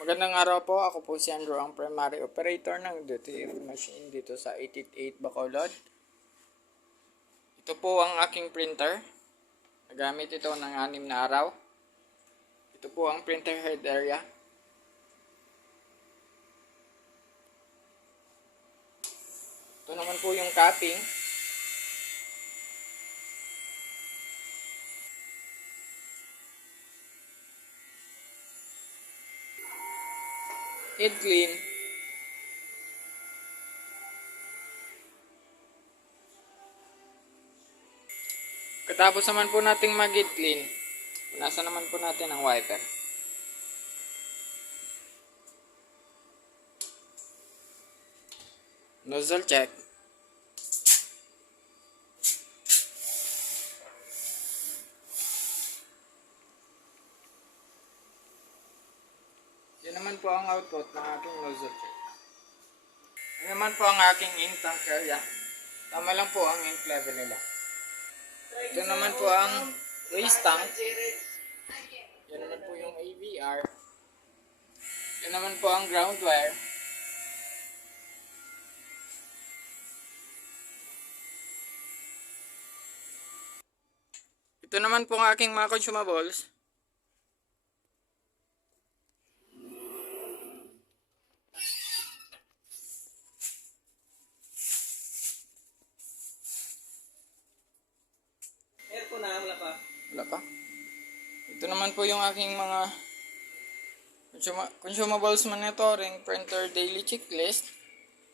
Magandang araw po, ako po si Andrew, ang primary operator ng DTF machine dito sa 888 Bacolod. Ito po ang aking printer. Nagamit ito ng 6 na araw. Ito po ang printer head area. Ito naman po yung cutting. Head clean. Katapos naman po nating mag-head clean, punasan naman po natin ang wiper. Nozzle check. Yan naman po ang output ng aking nozzle check. Yan naman po ang aking ink tank area. Tama lang po ang ink level nila. Ito naman po ang waste tank. Yan naman po yung AVR. Yan naman po ang ground wire. Ito naman po ang aking mga consumables. Wala pa. Ito naman po yung aking mga consumables, monitoring, printer daily checklist,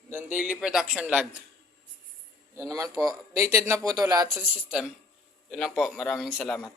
then daily production log. Yan naman po. Updated na po ito lahat sa system. Yun lang po. Maraming salamat.